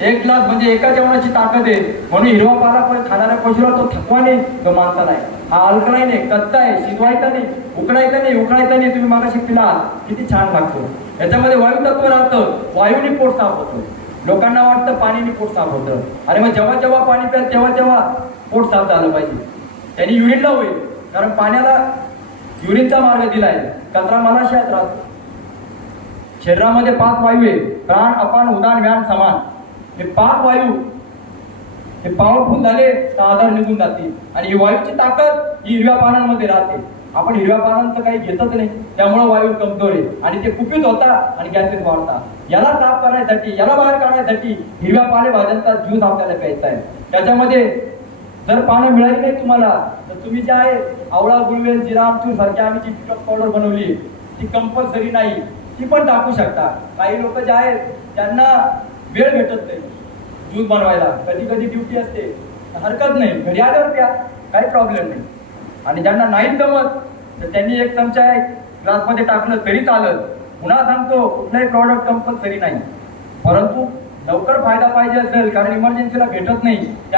एक ग्लास म्हणजे एका जेवणाची ताकद आहे. म्हणून हिरवा पाला पण खाणाऱ्या पशुला तो थकवा नाही तो माणसा नाही. हा अल्कलाईन नाही कच्चा आहे शिजवायचा नाही उकडायचा नाही उकडायचा नाही तुम्ही मागाशी पिला किती छान लागतो. याच्यामध्ये वायू तत्व राहतं वायूने पोट साफ होतं. लोकांना वाटतं पाणीने पोट साफ होतं. आणि मग जेव्हा जेव्हा पाणी प्या तेव्हा तेव्हा पोट साफ झालं पाहिजे. त्यांनी युरिनला होईल कारण पाण्याला युरिनचा मार्ग दिलाय. कचरा मलाशयात राहतो. शरीरामध्ये पाच वायू आहे प्राण अपान उदान व्यान समान. हे पाक वायू हे पॉवरफुल झाले तर आधार निघून जाते आणि ही वायूची ताकद ही हिरव्या पानांमध्ये राहते. आपण हिरव्या पानांचं काही घेतच नाही त्यामुळे वायू कमजोर आहे. आणि ते कुपित होतात आणि गॅसेस वाढतात. याला साफ करण्यासाठी याला बाहेर काढण्यासाठी हिरव्या पालेभाज्यांचा ज्यूस आपल्याला प्यायचा आहे. त्याच्यामध्ये जर पानं मिळाली नाही तुम्हाला तर तुम्ही जे आहे आवळा गुळवेल जिरा आमचूर सारखी आम्ही जी पिकअप पावडर बनवली ती कंपल्सरी नाही. ती पण टाकू शकता. काही लोक जे आहेत त्यांना वेळ भेटत नाही. दूध बनवायला कधी कधी ड्युटी असते. हरकत नाही. घरी आल्यावर प्या. काही प्रॉब्लेम नाही. आणि ज्यांना नाही जमत तर त्यांनी एक चमचा एक ग्लासमध्ये टाकलं तरी चालत. पुन्हा सांगतो कुठलाही प्रॉडक्ट कंपल्सरी नाही. परंतु लवकर फायदा पाहिजे असेल कारण इमर्जन्सीला भेटत नाही.